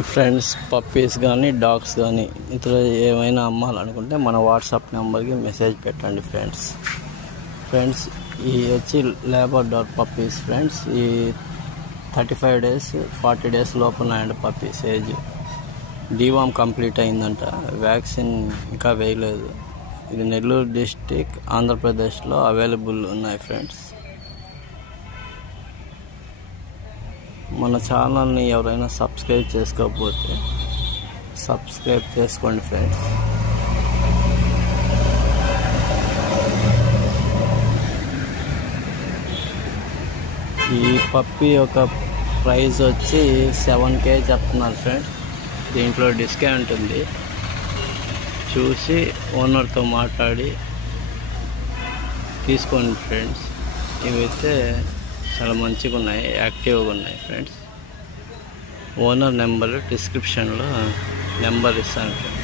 Friends puppies కానీ dogs కానీ ఇతర ఏమైనా అమ్మాలనుకుంటే మన వాట్సాప్ నెంబర్కి మెసేజ్ పెట్టండి ఫ్రెండ్స్ ఈ వచ్చి లేబర్ డాగ్ పప్పీస్ ఫ్రెండ్స్. ఈ 35 days 40 days లోపు ఉన్నాయండి పప్పీస్. ఏజ్ డీవామ్ కంప్లీట్ అయిందంట, వ్యాక్సిన్ ఇంకా వేయలేదు. ఇది నెల్లూరు డిస్టిక్ ఆంధ్రప్రదేశ్లో అవైలబుల్ ఉన్నాయి ఫ్రెండ్స్. మన ఛానల్ని ఎవరైనా సబ్స్క్రైబ్ చేసుకోకపోతే సబ్స్క్రైబ్ చేసుకోండి ఫ్రెండ్స్. ఈ పప్పీ యొక్క ప్రైస్ వచ్చి 7K చెప్తున్నారు ఫ్రెండ్స్. దీంట్లో డిస్కౌంట్ ఉంది, చూసి ఓనర్తో మాట్లాడి తీసుకోండి ఫ్రెండ్స్. ఇవైతే చాలా మంచిగా ఉన్నాయి, యాక్టివ్గా ఉన్నాయి ఫ్రెండ్స్. ఓనర్ నెంబర్ డిస్క్రిప్షన్లో నెంబర్ ఇస్తాను ఫ్రెండ్స్.